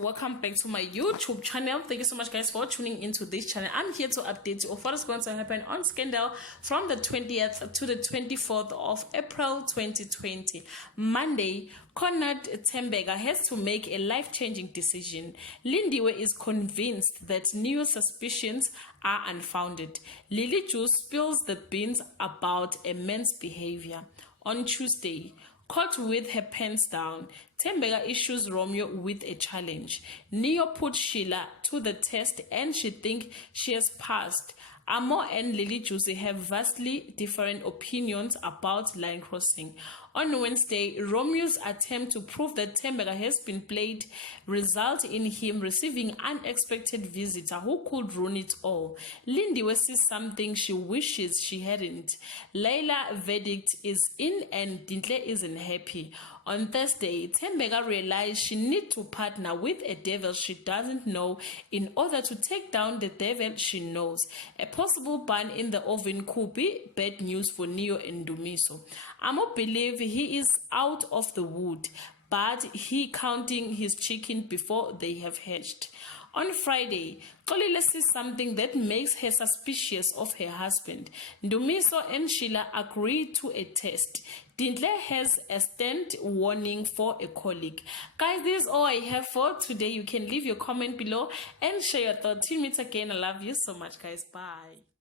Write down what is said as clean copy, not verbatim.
welcome back to my YouTube channel. Thank you so much guys for tuning into this channel. I'm here to update you of what is going to happen on Scandal from the 20th to the 24th of April 2020. Monday, Conrad Thembeka has to make a life-changing decision. Lindiwe is convinced that new suspicions are unfounded. Lily Ju spills the beans about a man's behavior. On Tuesday, caught with her pants down, Thembeka issues Romeo with a challenge. Neo puts Sheila to the test and she thinks she has passed. Amo and Lily Juicy have vastly different opinions about line crossing. On Wednesday, Romeo's attempt to prove that Thembeka has been played result in him receiving unexpected visitor who could ruin it all. Lindiwe sees something she wishes she hadn't. Layla verdict is in and Dintle isn't happy. On Thursday, Thembeka realized she needs to partner with a devil she doesn't know in order to take down the devil she knows. A possible ban in the oven could be bad news for Neo and Dumiso. Amo believes he is out of the wood, but he counting his chicken before they have hatched. On Friday, Xolile sees something that makes her suspicious of her husband. Dumiso and Sheila agree to a test. Dintle has a stand warning for a colleague. Guys, this is all I have for today. You can leave your comment below and share your thoughts. Till we meet again. I love you so much, guys. Bye.